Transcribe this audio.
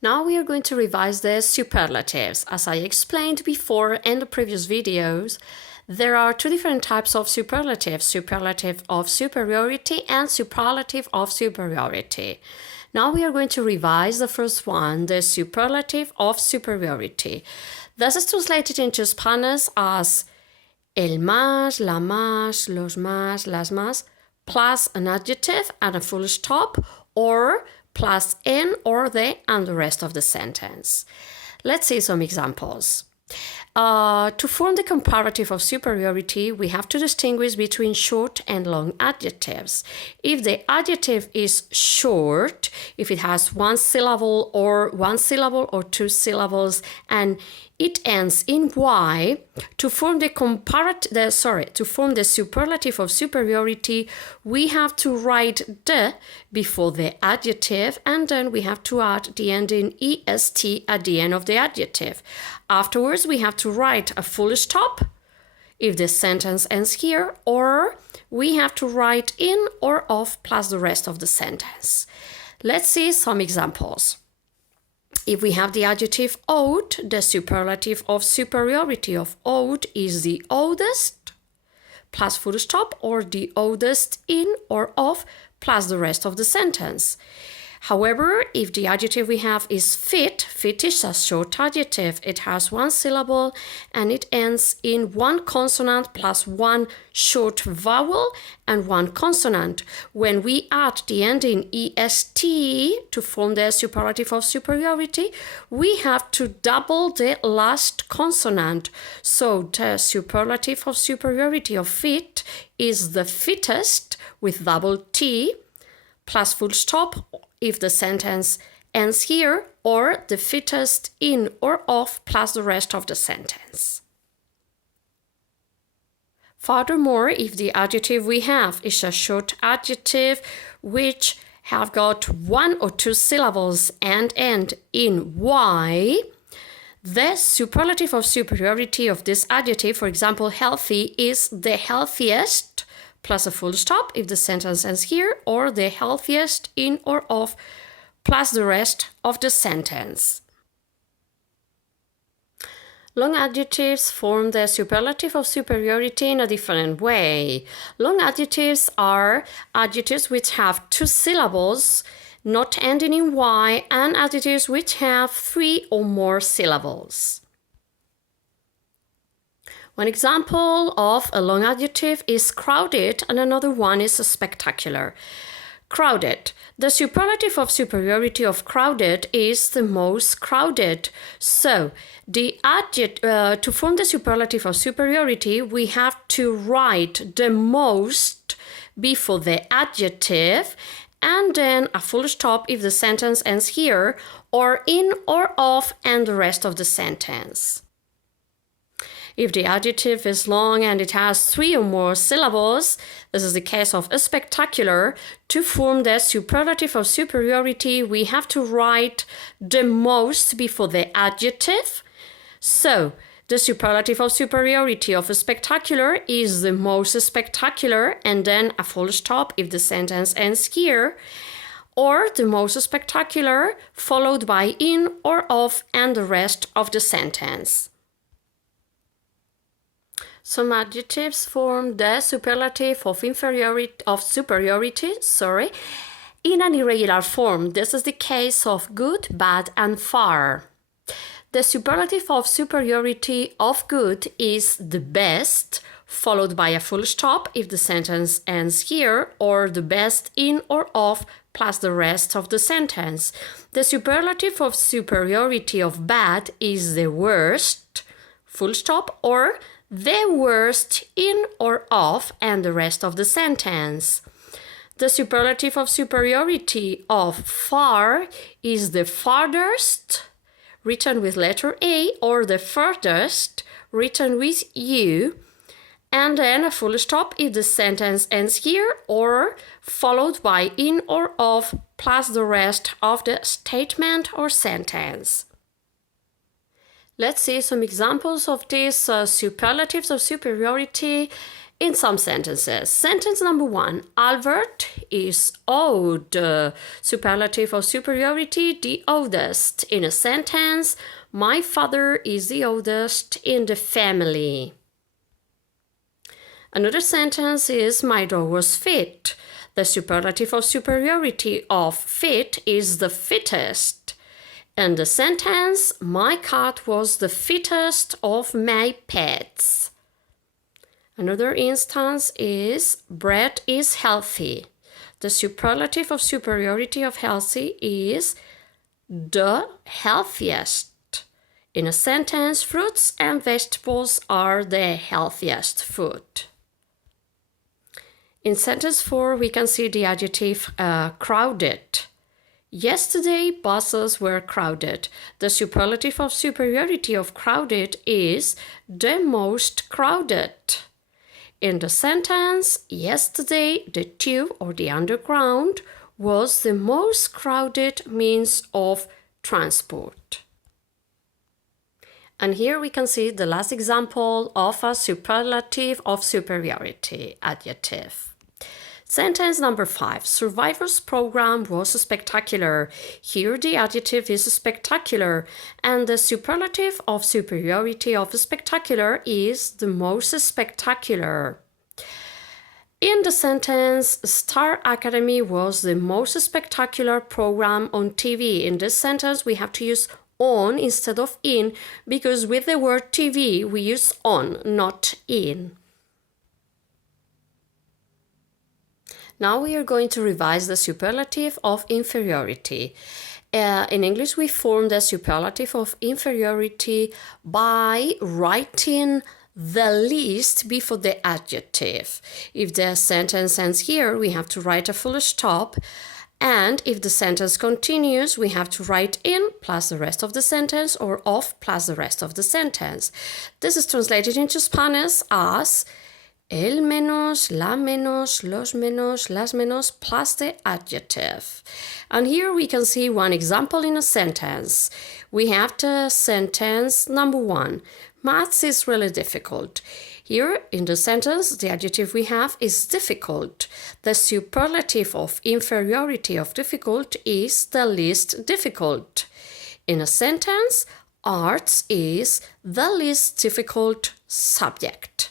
Now we are going to revise the superlatives. As I explained before in the previous videos, there are two different types of superlatives, superlative of superiority and superlative of superiority. Now we are going to revise the first one, the superlative of superiority. This is translated into Spanish as el más, la más, los más, las más, plus an adjective and a full stop, or plus en or the and the rest of the sentence. Let's see some examples. To form the comparative of superiority, we have to distinguish between short and long adjectives. If the adjective is short, if it has one syllable or two syllables, and it ends in y, to form the superlative of superiority, we have to write the before the adjective, and then we have to add the ending est at the end of the adjective. Afterwards, we have to write a full stop if the sentence ends here, or we have to write in or of plus the rest of the sentence. Let's see some examples. If we have the adjective old, the superlative of superiority of old is the oldest plus full stop, or the oldest in or of plus the rest of the sentence. However, if the adjective we have is fit, fit is a short adjective. It has one syllable and it ends in one consonant plus one short vowel and one consonant. When we add the ending est to form the superlative of superiority, we have to double the last consonant. So the superlative of superiority of fit is the fittest with double T plus full stop if the sentence ends here, or the fittest in or of plus the rest of the sentence. Furthermore, if the adjective we have is a short adjective which have got one or two syllables and end in y, the superlative of superiority of this adjective, for example, healthy, is the healthiest plus a full stop if the sentence ends here, or the healthiest in or of plus the rest of the sentence. Long adjectives form the superlative of superiority in a different way. Long adjectives are adjectives which have two syllables, not ending in y, and adjectives which have three or more syllables. One example of a long adjective is crowded, and another one is spectacular. Crowded. The superlative of superiority of crowded is the most crowded. So, the adjective to form the superlative of superiority, we have to write the most before the adjective, and then a full stop if the sentence ends here, or in or of and the rest of the sentence. If the adjective is long and it has three or more syllables, this is the case of spectacular, to form the superlative of superiority, we have to write the most before the adjective. So, the superlative of superiority of spectacular is the most spectacular, and then a full stop if the sentence ends here, or the most spectacular followed by in or of and the rest of the sentence. Some adjectives form the superlative of superiority, in an irregular form. This is the case of good, bad, and far. The superlative of superiority of good is the best, followed by a full stop if the sentence ends here, or the best in or of plus the rest of the sentence. The superlative of superiority of bad is the worst, full stop, or the worst in or of and the rest of the sentence. The superlative of superiority of far is the farthest, written with letter A, or the furthest, written with U, and then a full stop if the sentence ends here, or followed by in or of plus the rest of the statement or sentence. Let's see some examples of these superlatives of superiority in some sentences. Sentence number 1, Albert is old. Superlative of superiority, the oldest. In a sentence, my father is the oldest in the family. Another sentence is, my dog was fit. The superlative of superiority of fit is the fittest. And the sentence, my cat was the fittest of my pets. Another instance is, Brett is healthy. The superlative of superiority of healthy is the healthiest. In a sentence, fruits and vegetables are the healthiest food. In sentence 4, we can see the adjective crowded. Yesterday, buses were crowded. The superlative of superiority of crowded is the most crowded. In the sentence, yesterday, the tube or the underground was the most crowded means of transport. And here we can see the last example of a superlative of superiority adjective. Sentence number 5, Survivor's program was spectacular. Here the adjective is spectacular, and the superlative of superiority of spectacular is the most spectacular. In the sentence, Star Academy was the most spectacular program on TV. In this sentence, we have to use on instead of in, because with the word TV, we use on, not in. Now we are going to revise the superlative of inferiority. In English, we form the superlative of inferiority by writing the least before the adjective. If the sentence ends here, we have to write a full stop. And if the sentence continues, we have to write in plus the rest of the sentence or off plus the rest of the sentence. This is translated into Spanish as el menos, la menos, los menos, las menos, plus the adjective. And here we can see one example in a sentence. We have the sentence number 1. Maths is really difficult. Here in the sentence, the adjective we have is difficult. The superlative of inferiority of difficult is the least difficult. In a sentence, arts is the least difficult subject.